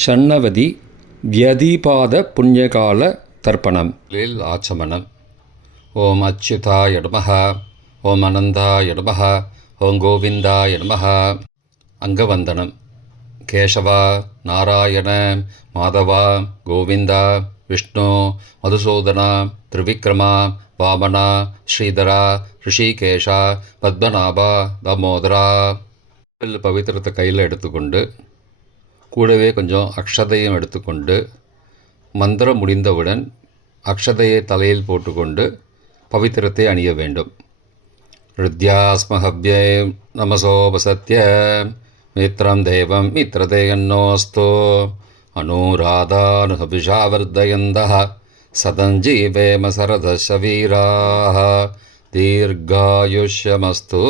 ஷண்ணவதி வியதிபாத புண்ணியகால தர்ப்பணம் லில் ஆச்சமனம். ஓம் அச்சுதாய நமஹ, ஓம் அனந்தாய நமஹ, ஓம் கோவிந்தாய நமஹ. அங்கவந்தனம். கேசவா, நாராயண, மாதவா, கோவிந்தா, விஷ்ணு, மதுசூதனா, திரிவிக்ரமா, வாமனா, ஸ்ரீதரா, ரிஷிகேஷா, பத்மநாபா, தாமோதரா. பவித்திரத்தை கையில் எடுத்துக்கொண்டு கூடவே கொஞ்சம் அக்ஷதையும் எடுத்துக்கொண்டு மந்திரம் முடிந்தவுடன் அக்ஷதையை தலையில் போட்டுக்கொண்டு பவித்திரத்தை அணிய வேண்டும். ருத்யாஸ்மஹவ்யே நமசோபசத்ய மித்ரம் தேவம் மித்ரதேயன்னோஸ்தோ அனுராதானுஹபிஷாவர்தயந்தः சதஞ்சீவேம சரதசவீராः தீர்காயுஷ்யமஸ்து.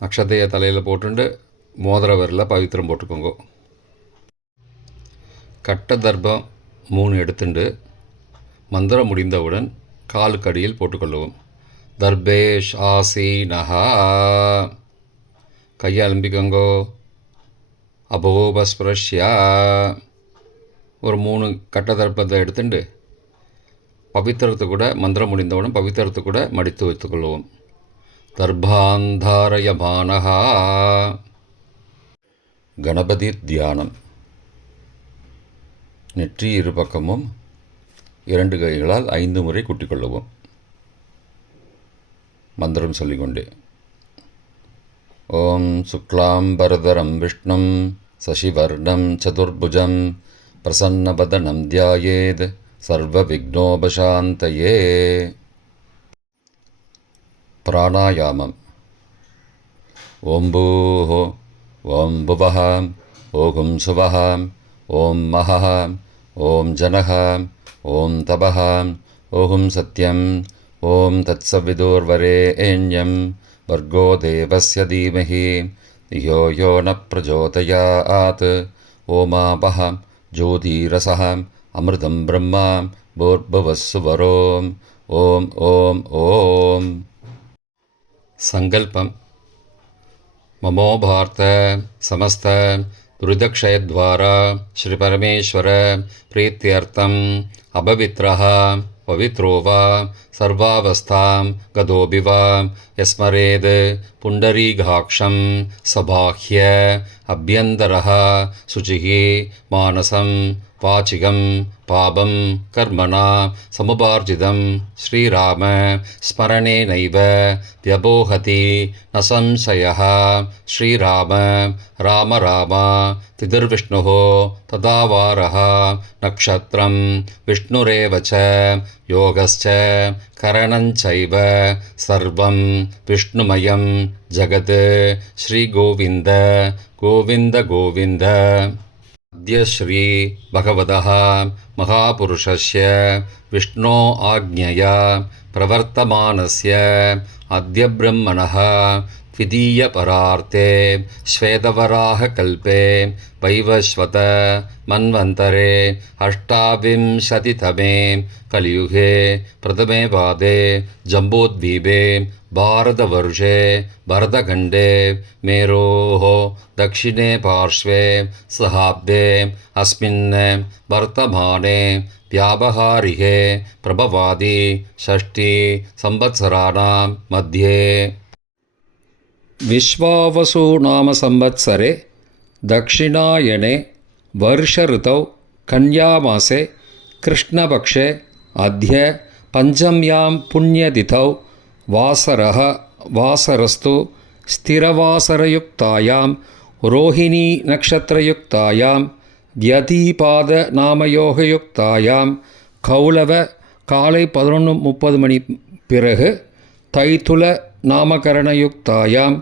அக்ஷதையை தலையில் போட்டுண்டு மோதிர விரலில் பவித்திரம் போட்டுக்கோங்க. கட்ட தர்ப்பம் 3 எடுத்துண்டு மந்திரம் முடிந்தவுடன் காலுக்கு அடியில் போட்டுக்கொள்ளவும். தர்பேஷ் ஆசீனஹா. கையை அலம்பிக்கோங்கோ. அபோபஸ்பிரஷ்யா. ஒரு 3 கட்ட தர்ப்பத்தை எடுத்துட்டு பவித்திரத்தை கூட மந்திரம் முடிந்தவுடன் பவித்திரத்தை கூட மடித்து வைத்துக்கொள்வோம். தர்பாந்தாரயமானஹா. கணபதி தியானம். நெற்றி இரு பக்கமும் 2 கைகளால் 5 முறை கூட்டிக்கொள்ளவும். மந்திரம் சொல்லிக்கொண்டே. ஓம் சுக்லாம்பரதரம் விஷ்ணும் சசிவர்ணம் சதுர்புஜம் பிரசன்னவதனம் தியாயேத் சர்வ விக்னோபசாந்தயே. பிராணாயாமம். ஓம் பூஹோ, ஓம் புவஹ, ஓம் சுவஹ, ஓம் மஹஹ, ஓம் ஜனஹ, ஓம் தபஹ, ஓம் சத்யம், ஓம் தத்சவிதுர்வரேண்யம் வர்கோ தேவஸ்ய தீமஹி தியோ யோ ந பிரச்சோதயாத். ஓமாபஹ ஜோதிரசஹ அமிர்தம் பிரம்மா பூர்புவஸ்ஸுவரோம். ஓம் ஓம் ஓம். சங்கல்பம். மமோ பார்த்த சமஸ்த துரிதக்ஷயத்வாரா ஸ்ரீ பரமேஸ்வர பிரீத்தியர்த்தம் அபவித்ரஹ பவித்ரோ வா சர்வாவஸ்தாம் கதோபி வா யஸ்மரேத் புண்டரீகாக்ஷம் சபாஹ்ய அப்யந்தரஹ சுச்சிஹி மானசம் வாச்சிகம் பாபம் கர்மணா சமுபார்ஜிதம் ஸ்ரீராம ஸ்மரணேனைவ வியபோஹதி ந சம்சயः. ஸ்ரீராம ராம ராம திதிர்விஷ்ணுः ததாவாரः நக்ஷத்ரம் விஷ்ணுரேவ ச யோகஸ்ச கரணஞ்சைவ சர்வம் விஷ்ணுமயம் ஜகத். ஸ்ரீகோவிந்த கோவிந்த கோவிந்த. அத்ய ஸ்ரீ பகவதः மகாபுருஷஸ்ய விஷ்ணோ ஆக்ஞயா பிரவர்த்தமானஸ்ய அத்ய பிரம்மணः த்விதீய பரார்த்தே ஸ்வேதவராக கல்பே வைவஸ்வத மன்வந்தரே அஷ்டாவிம்சதிதமே கலியுகே பிரதமே பாதே ஜம்போத்வீபே பாரதவர்ஷே பரதகண்டே மேரோः தக்ஷிணே பார்ஷ்வே சஹாப்தே அஸ்மின் வர்த்தமானே வியாபகாரிகே பிரபவாதி ஷஷ்டி சம்பத்சராணாம் மத்தியே. விஸ்வாவசு நாம சம்பத்சரே தக்ஷிணாயனே வருஷ ऋतौ கன்யாமாசே கிருஷ்ணபக்ஷே அத்ய பஞ்சம்யாம் புண்ணியதிதௌ வாசரஸ்து ஸ்திரவாசரயுக்தாயாம் ரோஹிணீ நக்ஷத்திரயுக்தாயாம் வியதிபாத நாமயோகயுக்தாயாம் கௌளவ காலை 11:30 மணி பிறகு தைத்துல நாமகரணயுக்தாயாம்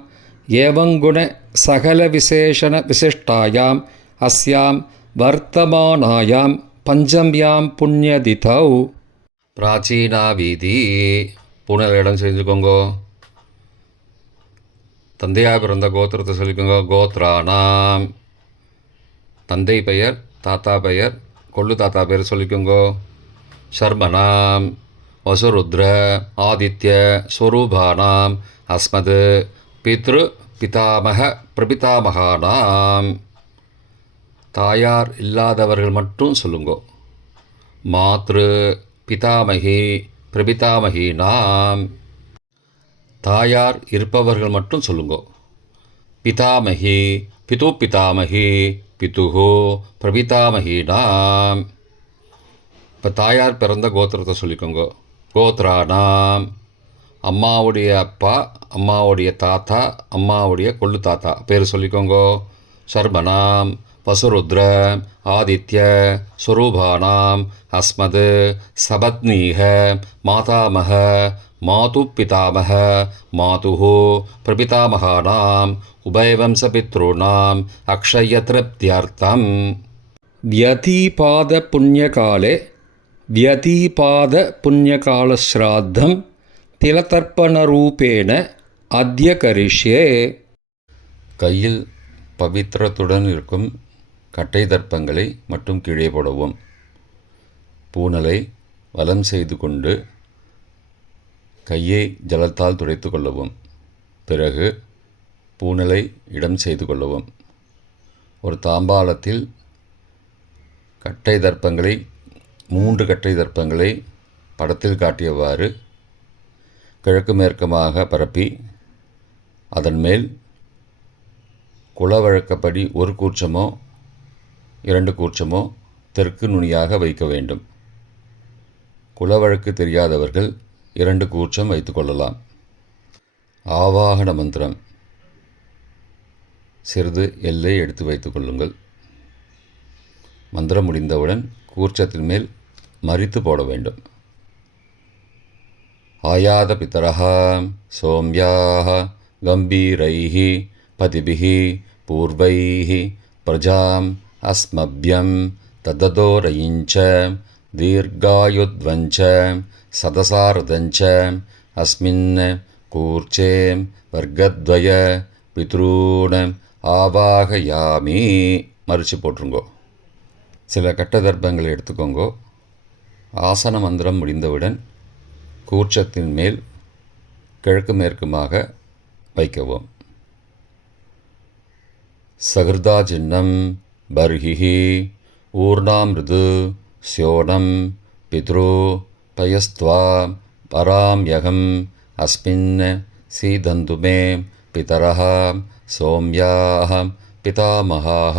ஏவங்குண சகல விசேஷண விசிஷ்டாயாம் அஸ்யாம் வர்த்தமானாயாம் பஞ்சம்யாம் புண்ணியதிதௌ. பிராச்சீனா வீதி. பூனல் இடம் செஞ்சுக்கோங்கோ. தந்தையாக பிறந்த கோத்திரத்தை சொல்லிக்கோங்க. கோத்ரானாம். தந்தை பெயர், தாத்தா பெயர், கொள்ளு தாத்தா பெயர் சொல்லிக்கோங்கோ. சர்மனாம் வசுருத்ர ஆதித்ய ஸ்வரூபானாம் அஸ்மத் பித்ரு பிதாமக பிரபிதாமகானாம். தாயார் இல்லாதவர்கள் மட்டும் சொல்லுங்கோ. மாத்ரு பிதாமகி பிரபிதாமகி நாம். தாயார் இருப்பவர்கள் மட்டும் சொல்லுங்கோ. பிதாமகி பிது பிதாமகி பிதுகோ பிரபிதாமகி நாம். இப்போ தாயார் பிறந்த கோத்திரத்தை சொல்லிக்கோங்க. கோத்ரானாம். அம்மாவுடைய அப்பா, அம்மாவுடைய தாத்தா, அம்மாவுடைய கொள்ளு தாத்தா பேர் சொல்லிக்கோங்க. சர்மனாம் வசுருத்ர ஆதித்ய ஸ்வரூபானாம் அஸ்மத் சபத்னீக மாதாமக மாது பிதாமக மாதுஹோ பிரபிதாமகானாம் உபயவம்சபித்ருணாம் அக்ஷயத்ருப்தியர்த்தம். வியதீபாத புண்ணியகாலே வியதீபாத புண்ணியகாலஸ்ராத்தம் திலதர்ப்பணரூபேண அத்ய கரிஷ்யே. கையில் பவித்திரத்துடன் இருக்கும் கட்டை தர்ப்பங்களை மட்டும் கீழே போடவும். பூனலை வலம் செய்து கொண்டு கையை ஜலத்தால் துடைத்து கொள்ளவும். பிறகு பூனலை இடம் செய்து கொள்ளவும். ஒரு தாம்பாளத்தில் கட்டை தர்ப்பங்களை 3 கட்டை தர்ப்பங்களை படத்தில் காட்டியவாறு கிழக்கு மேற்கமாக பரப்பி அதன் மேல் குலவழக்கப்படி 1 கூர்ச்சமோ 2 கூர்ச்சமோ தெற்கு நுனியாக வைக்க வேண்டும். குலவழக்கு தெரியாதவர்கள் 2 கூர்ச்சம் வைத்துக்கொள்ளலாம். ஆவாகன மந்திரம். சிறிது எல்லை எடுத்து வைத்துக் கொள்ளுங்கள். மந்திரம் முடிந்தவுடன் கூர்ச்சத்தின் மேல் மரித்து போட வேண்டும். ஆயாத பிதரஹ சோம்யாஹ கம்பீரைஹி பதிபிஹி பூர்வைஹி பிரஜாம் அஸ்மப்யம் தததோரயிஞ்ச தீர்காயுத்வஞ்ச சதசாரதஞ்ச அஸ்மின் கூர்ச்சே வர்க்கத்வய பித்ரூண ஆவாகயாமி. மறித்து போட்டுருங்கோ. சில கட்ட தர்ப்பங்களை எடுத்துக்கோங்கோ. ஆசன மந்திரம் முடிந்தவுடன் கூர்ச்சத்தின் மேல் கிழக்கு மேற்குமாக வைக்கவும். சகிருதா சின்னம் பர்ஹிஹி ஊர்ணாமிருது ஸ்யோனம் பித்ரு பயஸ்த்வா பராம்யகம் அஸ்மின் சீதந்துமே பிதரஹ சோம்யாஹ பிதாமகாஹ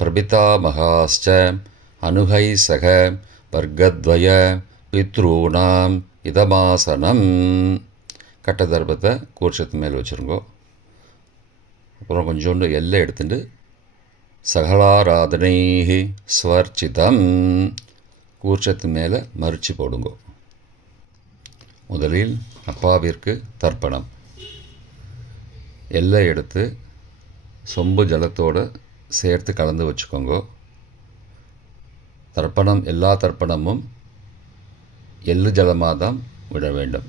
பிரபிதாமகாஸ்ச அனுகைசக வர்க்கத்வய பித்ரூணாம் இதமாசனம். கட்ட தர்ப்பத்தை கூர்ச்சத்து மேல் வச்சுருங்கோ. அப்புறம் கொஞ்சோண்டு எல்லை எடுத்துட்டு சகலாராதனை ஸ்வர்ச்சிதம் கூர்ச்சத்து மேலே மறித்து போடுங்கோ. முதலில் அப்பாவிற்கு தர்ப்பணம். எல்லை எடுத்து சொம்பு ஜலத்தோடு சேர்த்து கலந்து வச்சுக்கோங்க. தர்ப்பணம் எல்லா தர்ப்பணமும் எள்ளு ஜலமாக தான் விட வேண்டும்.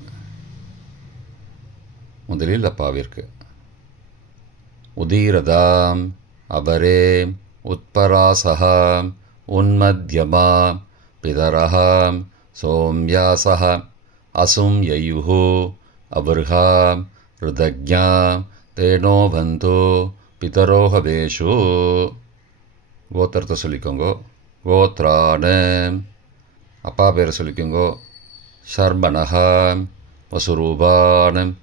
முதலில் அப்பாவிற்கு. உதீரதாம் அபரே உத்பராசகாம் உன்மத்யமா பிதரஹாம் சோம்யாசஹ அசும் யயுஹோ அபர்ஹாம் ருதக்ஞாம் தேனோ பந்தோ பிதரோஹவேஷு. கோத்திரத்தை சொல்லிக்கோங்கோ. கோத்ரான. அப்பா பேரை சொல்லிக்கோங்கோ. சர்மணஹாம் வசுரூபானம்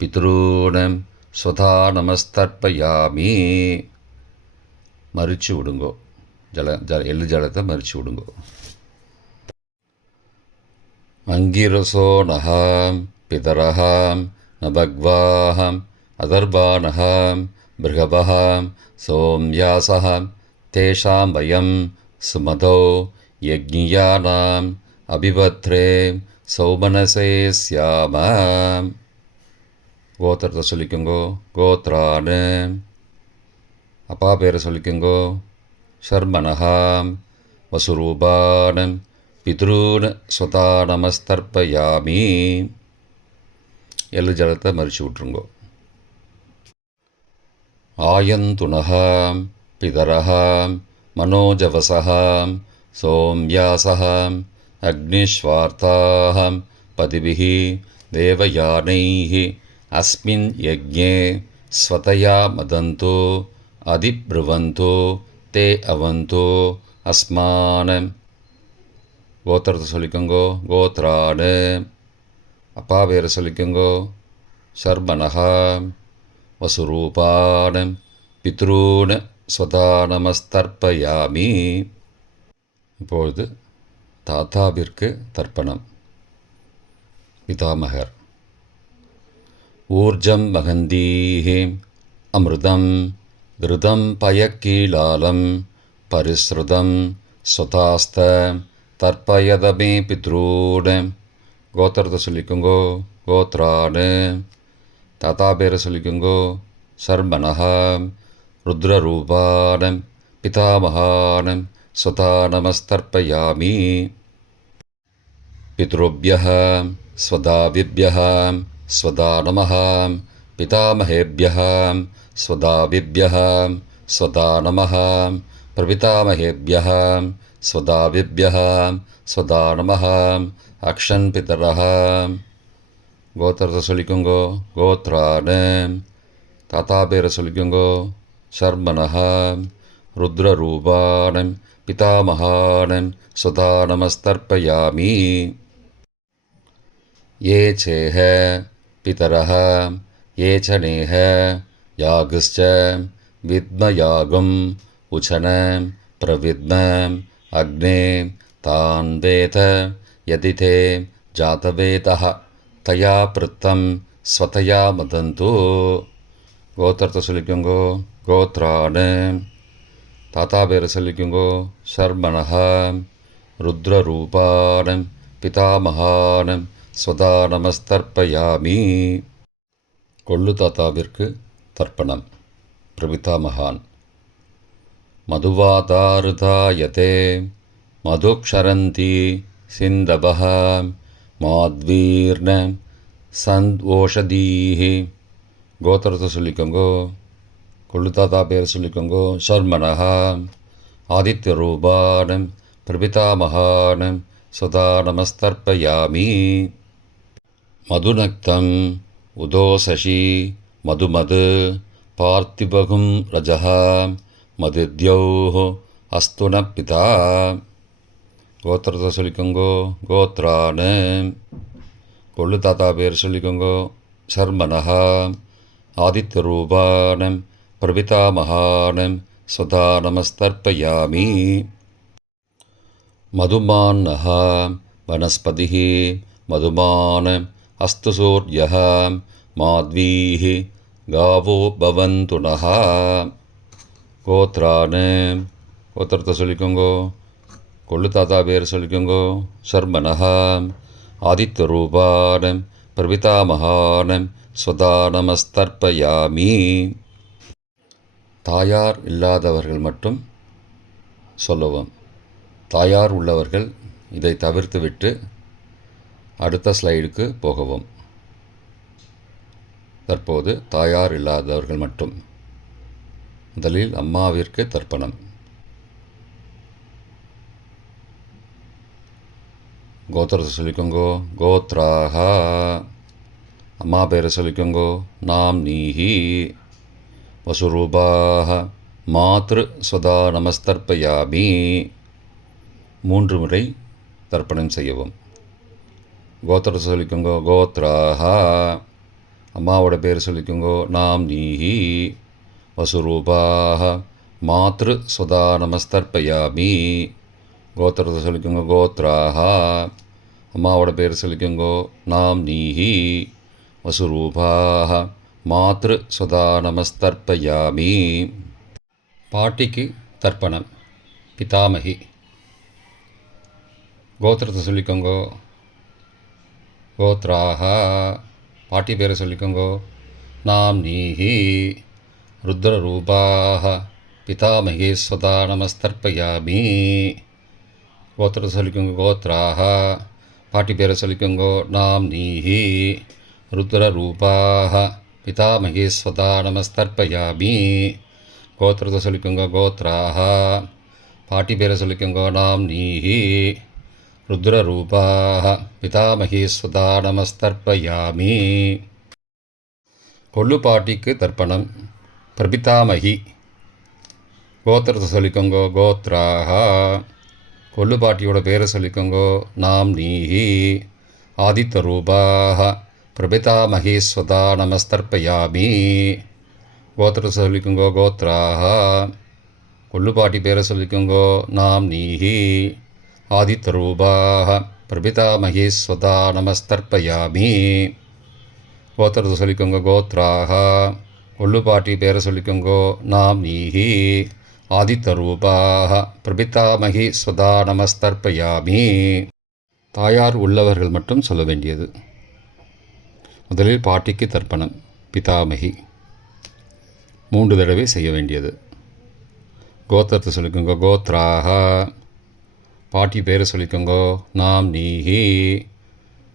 பித்ரூணம் ஸ்வதா நமஸ்தர்ப்பயாமி. மறித்து விடுங்கோ. எள்ளு ஜலத்தை மறித்து விடுங்கோ. அங்கிரசோனஹாம் பிதரஹாம் நபக்வாஹாம் அதர்வானஹாம் பிருகவஹாம் சோம்யாசஹாம் தேஷாம் வயம் சுமதோ யக்ஞியானாம் அபிபத்ரே சௌமனசே ஸ்யாமாம். கோத்திரத்தை சொல்லிக்கோங்கோ. கோத்ரான. அப்பா பேரை சொல்லிக்கோங்கோ. சர்மனஹாம் வசுரூபானம் பித்ரூன் ஸ்வதா நமஸ்தர்ப்பயாமி. எள்ளு ஜலத்தை மறித்து விட்ருங்கோ. ஆயந்துனஹாம் பிதரஹாம் மனோஜவசஹாம் சோம்யாசஹாம் அக்னிஸ்வார்த்தாஹாம் பதிபிஹி தேவயானைஹி அஸ்மின் யஜ்ஞே ஸ்வதயா மதந்தோ அதிப்ருவந்தோ தே அவந்தோ அஸ்மான. கோத்திரத்தை சொல்லிக்கோங்கோ. கோத்ரானு. அப்பா பேரை சொல்லிக்கோங்கோ. சர்மனஹா. வசுரூபான பித்ரூன ஸ்வதா நமஸ்தர்ப்பயாமி. இப்பொழுது தாத்தாவிற்கு தர்ப்பணம். பிதாமகர். ஊர்ஜம் வகந்தீஹி அமிர்தம் கிருதம் பயக்கீலாலம் பரிஸ்ருதம் ஸ்வதாஸ்த தர்ப்பயதமே பித்ரூன. கோத்திரத்தை சொல்லிக்கோங்கோ. கோத்ரானு. தாத்தா பேரை சொல்லிக்கோங்கோ. சர்மனஹா. ருத்ரரூபான பிதாமகான ஸ்வதா நமஸ்தர்ப்பயாமி. பித்ருभ्यः स्वदाविभ्यः स्वदा नमः. पितामहेभ्यः स्वदाविभ्यः स्वदा नमः. प्रपितामहेभ्यः स्वदाविभ्यः स्वदा नमः. अक्षन् पितरः. கோத்திரத்தை சொல்லிக்கோங்கோ. கோத்ரானு. தாத்தா பேரை சொல்லிக்கோங்கோ. சர்மனஹா. ருத்ரரூபான பிதாமகான ஸ்வதா நமஸ்தர்ப்பயாமி. ये चेह पितरः ये च नेह यागश्च विद्मयागम् उचन प्रविद्म अग्ने तान् वेद यदि ते जातवेदः तया पृत्तं स्वतया मदन्तु. கோத்திரத்தை சொல்லிக்கோங்கோ. கோத்ரானு. தாத்தா பேரை சொல்லிக்கோங்கோ. சர்மனஹா. ருத்ரரூபான பிதாமகான ஸ்வதா நமஸ்தர்ப்பயாமி. கொள்ளு தாத்தாவிற்கு தர்ப்பணம். பிரபிதாமகான். மதுவாதாருதாயதே மதுக்ஷரந்தி சிந்தவஹ மாத்வீர்ண சந்த்வோஷதீஹி. கோத்திரத்தை சொல்லிக்கோங்கோ. கொள்ளு தாத்தா பேரை சொல்லிக்கோங்கோ. சர்மனஹா. ஆதித்யரூபான பிரபிதாமகான ஸ்வதா நமஸ்தர்ப்பயாமி. மதுநக்தம் உதோசசி மதுமது பார்த்திபகும் ரஜः மதுத்யௌः அஸ்து ந பிதா. கோத்திரத்தை சொல்லிக்கோங்கோ. கோத்ரானு. கொள்ளு தாத்தா பேர் சொல்லிக்கோங்கோ. சர்மனஹா. ஆதித்யரூபான பிரபிதாமகான ஸ்வதா நமஸ்தர்ப்பயாமி. மதுமான்னஹ வனஸ்பதிः மதுமான் அஸ்து சூர்யः மாத்வீः காவோ பவந்து நஹ. கோத்ரானு. கோத்திரத்தை சொல்லிக்கோங்கோ. கொள்ளு தாத்தா பேர் சொல்லிக்கோங்கோ. சர்மனஹா. ஆதித்யரூபான பிரபிதாமகான ஸ்வதா நமஸ்தர்ப்பயாமி. தாயார் இல்லாதவர்கள் மட்டும் சொல்லவும். தாயார் உள்ளவர்கள் இதை தவிர்த்துவிட்டு அடுத்த ஸ்லைடுக்கு போகவும். தற்போது தாயார் இல்லாதவர்கள் மட்டும். முதலில் அம்மாவிற்கு தர்ப்பணம். கோத்திரத்தை சொல்லிக்கோங்கோ. கோத்ராஹா. அம்மா பேரை சொல்லிக்கோங்கோ. நாம் நீஹி. வசுரூபாஹ மாத்ரு ஸ்வதா நமஸ்தர்ப்பயாமி. 3 முறை தர்ப்பணம் செய்யவும். கோத்திரத்தை சொல்லிக்கோங்கோ. கோத்ராஹா. அம்மாவோட பேர் சொல்லிக்கோங்கோ. நாம் நீஹி. வசுரூபாஹ மாத்ரு ஸ்வதா நமஸ்தர்ப்பயாமி. கோத்திரத்தை சொல்லிக்கோங்கோ. கோத்ராஹா. அம்மாவோட பேர் சொல்லிக்கோங்கோ. நாம் நீஹி. வசுரூபாஹ மாத்ரு ஸ்வதா நமஸ்தர்ப்பயாமி. பாட்டிக்கு தர்ப்பணம். பிதாமகி. கோத்திரத்தை சொல்லிக்கோங்கோ. கோத்ராஹா. பாட்டி பேரை சொல்லிக்கோங்கோ. நாம் நீஹி. ருத்ரரூபாஹ பிதாமகி ஸ்வதா நமஸ்தர்ப்பயாமி. கோத்திரத்தை சொல்லிக்கோங்கோ. கோத்ராஹா. பாட்டி பேரை சொல்லிக்கோங்கோ. நாம் நீஹி. ருத்ரரூபாஹ பிதாமகி ஸ்வதா நமஸ்தர்ப்பயாமி. கோத்திரத்தை சொல்லிக்கோங்கோ. கோத்ராஹா. பாட்டி பேரை சொல்லிக்கோங்கோ. நாம் நீஹி. ருத்ரரூபாஹ பிதாமகி ஸ்வதா நமஸ்தர்ப்பயாமி. கொள்ளு பாட்டிக்கு தர்ப்பணம். பிரபிதாமகி. கோத்திரத்தை சொல்லிக்கோங்கோ கோத்ராஹா. கொள்ளு பாட்டியோட பேரை சொல்லிக்கோங்கோ நாம் நீஹி. ஆதித்த ரூபாக பிரபிதா மகேஸ்வதா நமஸ்தர்ப்பயாமி. கோத்திரத்தை சொல்லிக்கோங்கோ கோத்ராஹா. கொள்ளு பாட்டி பேரை சொல்லிக்கோங்கோ நாம் நீஹி. ஆதித்த ரூபாக பிரபிதா மகேஸ்வதா நமஸ்தர்ப்பயாமி. கோத்திரத்தை சொல்லிக்கோங்க கோத்ராஹா. கொள்ளு பாட்டி பேரை சொல்லிக்கோங்கோ நாம் நீஹி. ஆதித்த ரூபாக பிரபிதாமகி ஸ்வதா நமஸ்தர்ப்பயாமி. தாயார் உள்ளவர்கள் மட்டும் சொல்ல வேண்டியது. முதலில் பாட்டிக்கு தர்ப்பணம் பிதாமகி 3 தடவை செய்ய வேண்டியது. கோத்திரத்தை சொல்லிக்கோங்க கோத்ராஹா. பாட்டி பேரை சொல்லிக்கோங்கோ நாம் நீஹி.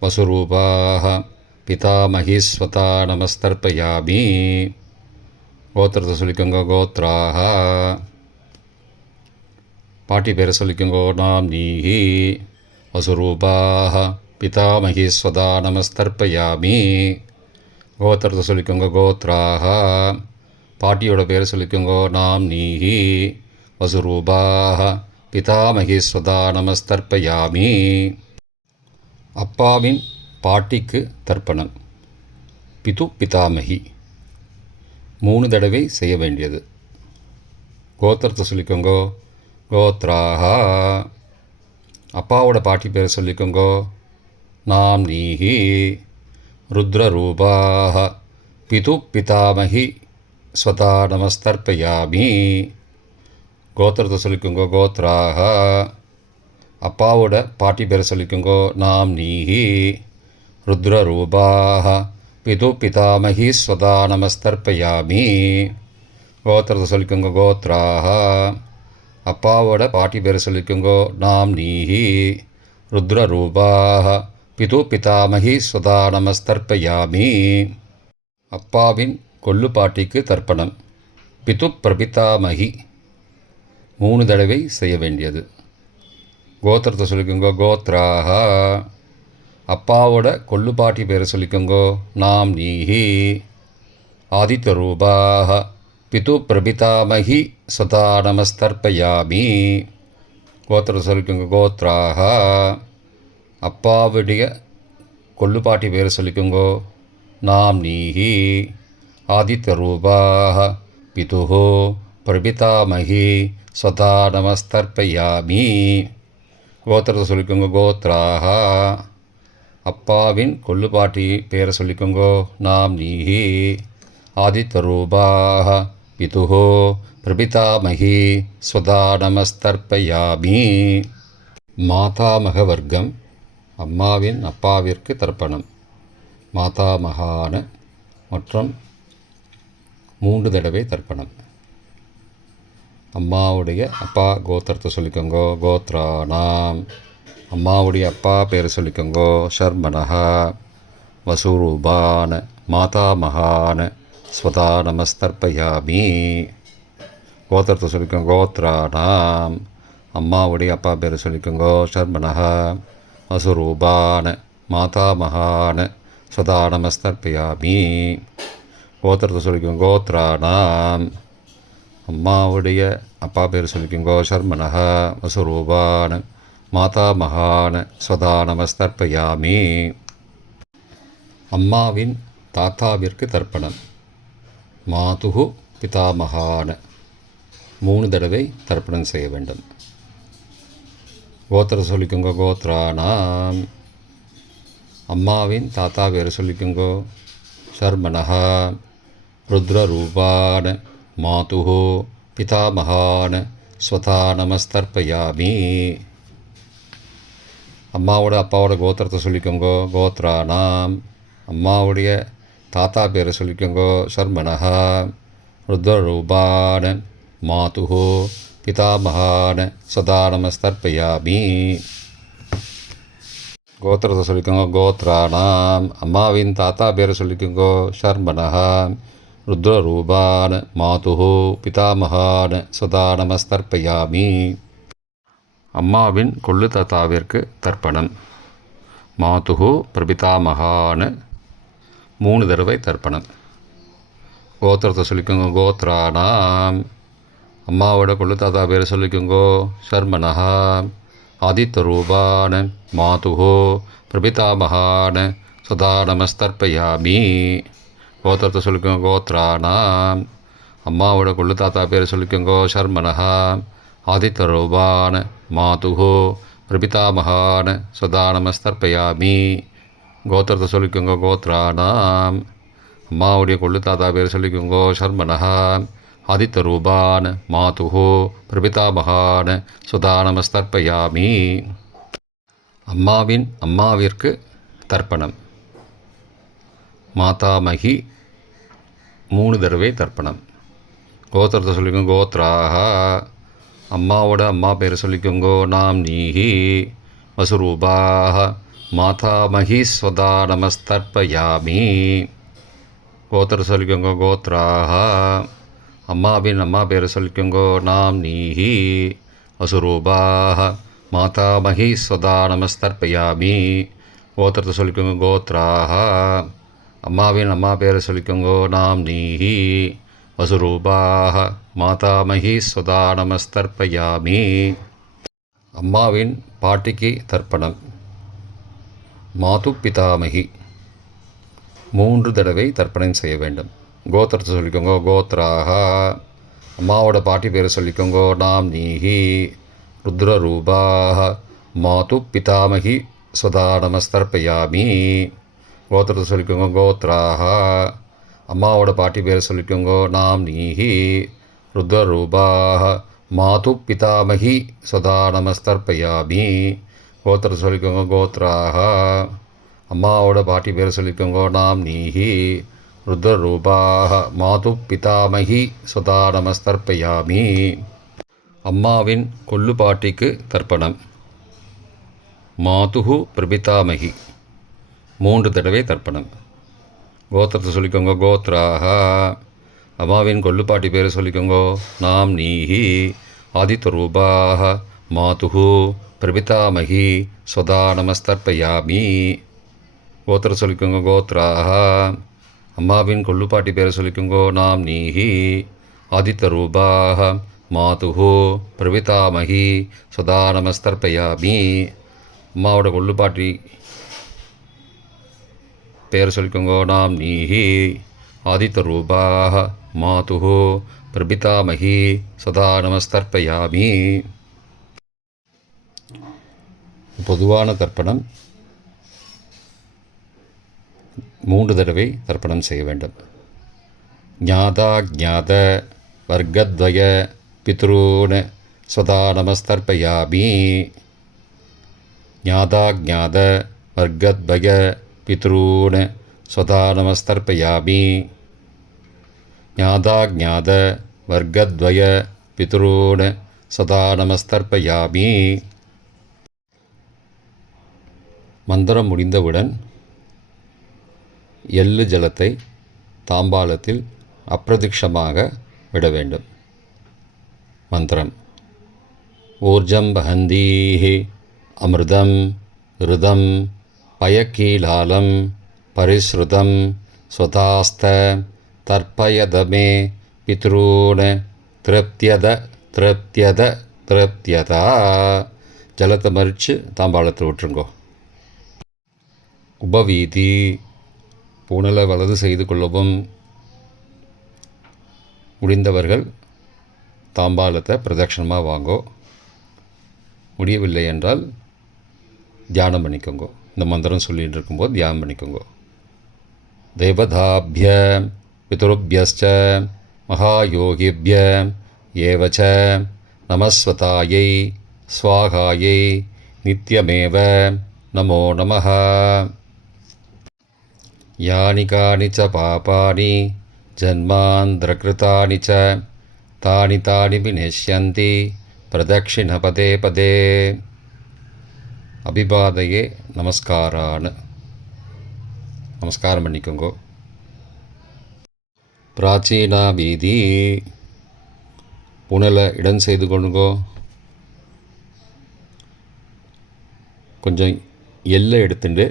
வசுரூபாக பிதாமகி ஸ்வதா நமஸ்தர்ப்பயாமி. கோத்திரத்தை சொல்லிக்கோங்க கோத்ராஹா. பாட்டி பேரை சொல்லிக்கோங்கோ நாம் நீஹி. வசுரூபாக பிதாமகி ஸ்வதா நமஸ்தர்ப்பயாமி. கோத்திரத்தை சொல்லிக்கோங்க கோத்ராஹா. பாட்டியோட பேரை சொல்லிக்கோங்கோ நாம் நீஹி. வசுரூபாக பிதாமகி ஸ்வதா நமஸ்தர்ப்பயாமி. அப்பாவின் பாட்டிக்கு தர்ப்பணம் பிது பிதாமகி 3 தடவை செய்ய வேண்டியது. கோத்திரத்தை சொல்லிக்கோங்கோ கோத்ராஹா. அப்பாவோட பாட்டி பேரை சொல்லிக்கோங்கோ நாம் நீஹி. ருத்ரரூபாக பிது பிதாமகி ஸ்வதா நமஸ்தர்ப்பயாமி. கோத்திரத்தை சொல்லிக்கோங்கோ கோத்ராஹா. அப்பாவோட பாட்டி பேரை சொல்லிக்கோங்கோ நாம் நீஹி. ருத்ரரூபாக பிது பிதாமகி ஸ்வதா நமஸ்தர்ப்பயாமி. கோத்திரத்தை சொல்லிக்கோங்க கோத்ராஹா. அப்பாவோட பாட்டி பேரை சொல்லிக்கோங்கோ நாம் நீஹி. ருத்ரரூபாக பிது பிதாமகி ஸ்வதா நமஸ்தர்ப்பயாமி. அப்பாவின் கொள்ளு பாட்டிக்கு தர்ப்பணம் பிது பிரபிதாமகி 3 தடவை செய்ய வேண்டியது. கோத்திரத்தை சொல்லிக்கோங்கோ கோத்ராஹா. அப்பாவோட கொள்ளு பாட்டி பேரை சொல்லிக்கோங்கோ நாம் நீஹி. ஆதித்த ரூபாக பிது பிரபிதாமகி ஸ்வதா நமஸ்தர்ப்பயாமி. கோத்திரத்தை சொல்லிக்கோங்க கோத்ராஹா. அப்பாவுடைய கொள்ளு பாட்டி பேரை சொல்லிக்கோங்கோ நாம் நீஹி. ஆதித்த ரூபாக பிது பிரபிதாமகி ஸ்வதா நமஸ்தர்ப்பயாமி. கோத்திரத்தை சொல்லிக்கோங்க கோத்ராஹா. அப்பாவின் கொள்ளு பாட்டி பேரை சொல்லிக்கோங்கோ நாம் நீஹி. ஆதித்த ரூபாக பிது பிரபிதாமகி ஸ்வதா நமஸ்தர்ப்பயாமி. மாதாமக வர்க்கம் அம்மாவின் அப்பாவிற்கு தர்ப்பணம் மாதாமகான மற்றும் 3 தடவை தர்ப்பணம். அம்மாவுடைய அப்பா கோத்திரத்தை சொல்லிக்கோங்கோ கோத்ரானாம். அம்மாவுடைய அப்பா பேரை சொல்லிக்கோங்கோ ஷர்மனஹா. வசுரூபான மாதாமகான ஸ்வதா நமஸ்தர்ப்பயாமி. கோத்திரத்தை சொல்லிக்கோங்க கோத்ரானாம். அம்மாவுடைய அப்பா பேரை சொல்லிக்கோங்கோ ஷர்மனஹா. வசுரூபான மாதாமகான ஸ்வதா நமஸ்தர்ப்பயாமி. கோத்திரத்தை சொல்லிக்கோங்க கோத்ரானாம். அம்மாவுடைய அப்பா பேர் சொல்லிக்கோங்கோ ஷர்மனஹா. வசுரூபான மாதாமகான ஸ்வதா நமஸ்தர்ப்பயாமி. அம்மாவின் தாத்தாவிற்கு தர்ப்பணம் மாதுகு பிதாமகான 3 தடவை தர்ப்பணம் செய்ய வேண்டும். கோத்திர சொல்லிக்கோங்க கோத்ரானாம். அம்மாவின் தாத்தா பேர் சொல்லிக்கோங்கோ ஷர்மனஹா. ருத்ரரூபான மாதுகு பிதாமகான ஸ்வதா நமஸ்தர்ப்பயாமி. அம்மாவோட அப்பாவோட கோத்திரத்தை சொல்லிக்கோங்கோ கோத்ரானாம். அம்மாவுடைய தாத்தா பேரை சொல்லிக்கோங்கோ ஷர்மனஹா. ருத்ரரூபான மாதுகு பிதாமகான சதா நமஸ்தர்ப்பயாமி. கோத்திரத்தை சொல்லிக்கோங்க கோத்ரானாம். அம்மாவின் தாத்தா பேரை சொல்லிக்கோங்கோ ஷர்மனஹா. ருத்ரரூபான மாதுகு பிதாமகான சதா நமஸ்தர்ப்பயாமி. அம்மாவின் கொள்ளு தாத்தாவிற்கு தர்ப்பணம் மாதுகு பிரபிதாமகான 3 தடவை தர்ப்பணம். கோத்திரத்தை சொல்லிக்கோங்க கோத்ரானாம். அம்மாவோட கொள்ளு தாத்தா பேரை சொல்லிக்கோங்கோ. சர்மனஹா ஆதித்த ரூபான மாதுஹோ பிரபிதாமகான சதா நமஸ்தர்ப்பயாமி. கோத்திரத்தை சொல்லிக்கோங்க. கோத்ரானாம். அம்மாவோட கொள்ளு தாத்தா பேரை சொல்லிக்கோங்கோ. சர்மனஹா ஆதித்த ரூபான மாதுஹோ பிரபிதாமகான சதா நமஸ்தர்ப்பயாமி. கோத்திரத்தை சொல்லிக்கோங்க. கோத்ரானாம். அம்மாவுடைய கொள்ளு தாத்தா பேர் சொல்லிக்கோங்கோ. சர்மனஹா ஆதித்த ரூபான் மாதுஹோ பிரபிதாமகான சுதா நமஸ்தர்ப்பயாமி. அம்மாவிற்கு தர்ப்பணம். மாதாமகி 3 தடவை தர்ப்பணம். கோத்திரத்தை சொல்லிக்கோங்க. கோத்ராக. அம்மாவோட அம்மா பேர் சொல்லிக்கோங்கோ. நாம் நீஹி வசுரூபாக மாதாமகி ஸ்வதா நமஸ்தர்ப்பயாமி. கோத்திர சொல்லிக்கோங்க. கோத்ராக. அம்மாவின் அம்மா பேரை சொல்லிக்கோங்கோ. நாம் நீஹி வசுரூபாக மாதாமகி ஸ்வதா நமஸ்தர்ப்பயாமி. கோத்திரத்தை சொல்லிக்கோங்க. கோத்ராக. அம்மாவின் அம்மா பேரை சொல்லிக்கோங்கோ. நாம் நீஹி வசுரூபாக மாதாமகி ஸ்வதா நமஸ்தர்ப்பயாமி. அம்மாவின் பாட்டிக்கு தர்ப்பணம். மாது பிதாமகி 3 தடவை தர்ப்பணம் செய்ய வேண்டும். கோத்திரத்தை சொல்லிக்கோங்க. கோத்ராக. அம்மாவோட பாட்டி பேரை சொல்லிக்கோங்கோ. நாம் நீஹி ருத்ரரூபாக மாது பிதாமகி ஸ்வதா நமஸ்தர்ப்பயாமி. கோத்திரத்தை சொல்லிக்கோங்க. கோத்ராக. அம்மாவோட பாட்டி பேரை சொல்லிக்கோங்கோ. நாம் நீஹி ருத்ரரூபாக மாது பிதாமகி ஸ்வதா நமஸ்தர்ப்பயாமி. கோத்திரத்தை சொல்லிக்கோங்க. கோத்ராக. அம்மாவோட பாட்டி பேரை சொல்லிக்கோங்கோ. நாம் நீஹி ருத்ரரூபாக மாது பிதாமகி ஸ்வதா நமஸ்தர்ப்பயாமி. அம்மாவின் கொள்ளு பாட்டிக்கு தர்ப்பணம். மாதுஹு பிரபிதாமகி 3 தடவை தர்ப்பணம். கோத்திரத்தை சொல்லிக்கோங்க. கோத்ராக. அம்மாவின் கொள்ளு பாட்டி பேரை சொல்லிக்கோங்கோ. நாம் நீஹி ஆதித்த ரூபாக மாதுஹு பிரபிதாமகி ஸ்வதா நமஸ்தர்ப்பயாமி. கோத்திர சொல்லிக்கோங்க. கோத்ராக. அம்மாவின் கொள்ளுப்பாட்டி பேரை சொல்லிக்கோங்கோ. நாம் நீஹி ஆதித்த ரூபாக மாதுஹோ பிரபிதாமகி ஸ்வதா நமஸ்தர்ப்பயாமி. அம்மாவோட கொள்ளுப்பாட்டி பேரை சொல்லிக்கோங்கோ. நாம் நீஹி ஆதித்த ரூபாக மாதுஹோ பிரபிதாமகி சதா நமஸ்தர்ப்பயாமி. பொதுவான தர்ப்பணம் 3 தடவை தர்ப்பணம் செய்ய வேண்டும். ஞாதா ஞாத வர்க்கத்வய பித்ரூன் ஸ்வதா நமஸ்தர்ப்பயாமி. ஞாதா ஞாத வர்க்கத்வய பித்ரூன் ஸ்வதா நமஸ்தர்ப்பயாமி. ஞாதா ஞாத வர்க்கத்வய பித்ரூன் சதா நமஸ்தர்ப்பயாமி. மந்திரம் முடிந்தவுடன் எள்ளு ஜலத்தை தாம்பாளத்தில் அப்பிரதிக்ஷமாக விட வேண்டும். மந்திரம்: ஊர்ஜம் வஹந்தீஹி அமிர்தம் ருதம் பயக்கீலாலம் பரிஸ்ருதம் ஸ்வதாஸ்த தர்ப்பயதமே பித்ரூன் திருப்தியத திருப்தியத திருப்தியதா. ஜலத்தை மறித்து தாம்பாளத்தில் விட்டுருங்கோ. உபவீதி: புனலை வலது செய்து கொள்ளவும். முடிந்தவர்கள் தாம்பாளத்தை பிரதட்சணமாக வாங்கோ. முடியவில்லை என்றால் தியானம் பண்ணிக்கோங்க. இந்த மந்திரம் சொல்லிகிட்டு இருக்கும்போது தியானம் பண்ணிக்கோங்க. தேவதாபிய பிதுருபியஸ்ச மகாயோகிபிய ஏவச்ச நமஸ்வதாயை ஸ்வாகாயை நித்யமேவ நமோ நமஹ. யானி கானி ச பாபானி ஜன்மாந்திரகிருதானி ச தானி தானி விநஷ்யந்தி பிரதக்ஷிண பதே பதே. அபிபாதையே நமஸ்காரான்னு நமஸ்காரம் பண்ணிக்கோங்கோ. பிராச்சீனா வீதி: புனலை இடம் செய்து கொள்ளுங்கோ. கொஞ்சம் எல்லை எடுத்துட்டு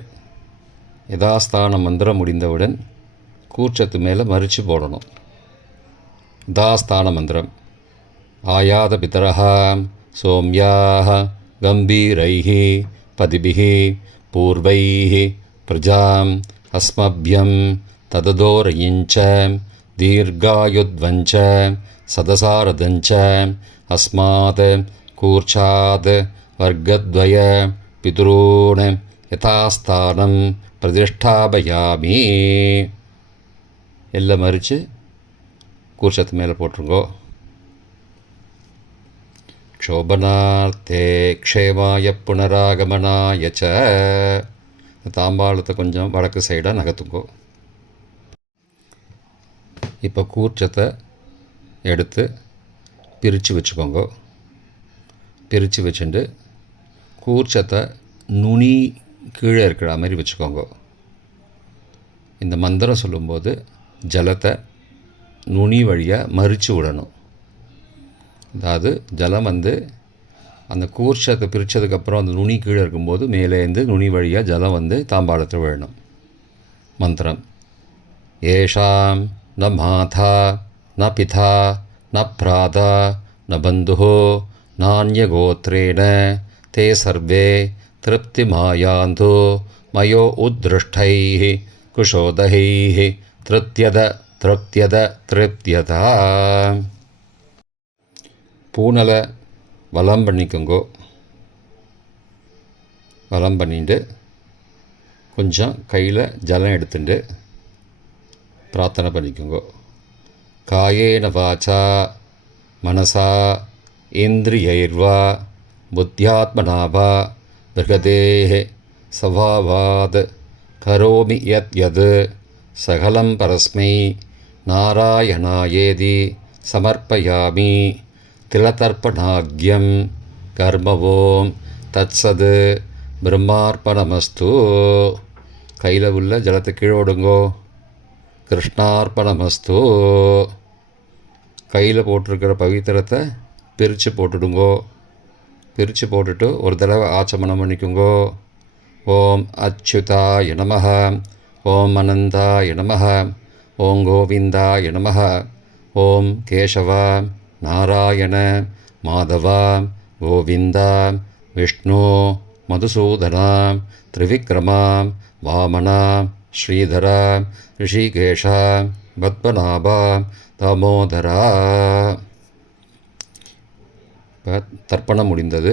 யதாஸ்தான மந்திரம் முடிந்தவுடன் கூர்ச்சத்து மேலே மறித்து போடணும். யதாஸ்தான மந்திரம்: ஆயாதபிதரः சோம்யாः கம்பீரைः பதிபிः பூர்வைः பிரஜாம் அஸ்மப்யம் தததோரயிஞ்ச தீர்காயுத்வஞ்ச சதசாரதஞ்ச அஸ்மாத் கூர்ச்சாத் வர்க்கத்வய பிதுரூன் யதாஸ்தானம் பிரதிஷ்டாபயாமி. எல்லாம் மறித்து கூர்ச்சத்து மேலே போட்டுருங்கோ. க்ஷோபனார்த்தே க்ஷேமாய புனராகமனாய ச. தாம்பாளத்தை கொஞ்சம் வடக்கு சைடாக நகர்த்துங்கோ. இப்போ கூர்ச்சத்தை எடுத்து பிரித்து வச்சுக்கோங்க. பிரித்து வச்சுட்டு கூர்ச்சத்தை நுனி கீழே இருக்கிற மாதிரி வச்சுக்கோங்க. இந்த மந்திரம் சொல்லும்போது ஜலத்தை நுனி வழியாக மறித்து விடணும். அதாவது ஜலம் அந்த கூர்ச்சத்தை பிரித்ததுக்கப்புறம் அந்த நுனி கீழே இருக்கும்போது மேலேருந்து நுனி வழியாக ஜலம் தாம்பாளத்தில் விழணும். மந்திரம்: ஏஷாம் ந மாதா ந பிதா ந பிராதா ந பந்துஹோ நான்யகோத்ரேண தே சர்வே திருப்திமாயாந்தோ மயோ உத்ருஷ்டைः குஷோதகைः திருப்தியத திருப்தியத திருப்தியதா. பூனலை வலம் பண்ணிக்கோங்கோ. வலம் பண்ணிட்டு கொஞ்சம் கையில் ஜலம் எடுத்துட்டு பிரார்த்தனை பண்ணிக்கோங்கோ. காயேன வாச்சா மனசா இந்திரியைர்வா புத்தியாத்மனாவா பிருகதேஹ சவாவாத் கரோமி யத் யத் சகலம் பரஸ்மை நாராயணாயேதி சமர்ப்பயாமி. திலதர்ப்பணாக்யம் கர்மவோம் தத்சது பிரம்மார்ப்பணமஸ்து. கையில் உள்ள ஜலத்தை கீழே விடுங்கோ. கிருஷ்ணார்ப்பணமஸ்து. கையில் போட்டிருக்கிற பவித்திரத்தை பிரித்து போட்டுடுங்கோ. பிரித்து போட்டுட்டு ஒரு தடவை ஆச்சமனம் பண்ணிக்கோங்கோ. ஓம் அச்சுதாய நமஹ, ஓம் அனந்தாய நமஹ, ஓம் கோவிந்தாய நமஹ, ஓம் கேசவா நாராயண மாதவா கோவிந்தா விஷ்ணு மதுசூதனா திரிவிக்ரமா வாமனா ஸ்ரீதரா ரிஷிகேஷா பத்மநாபா தாமோதரா. இப்போ தர்ப்பணம் முடிந்தது.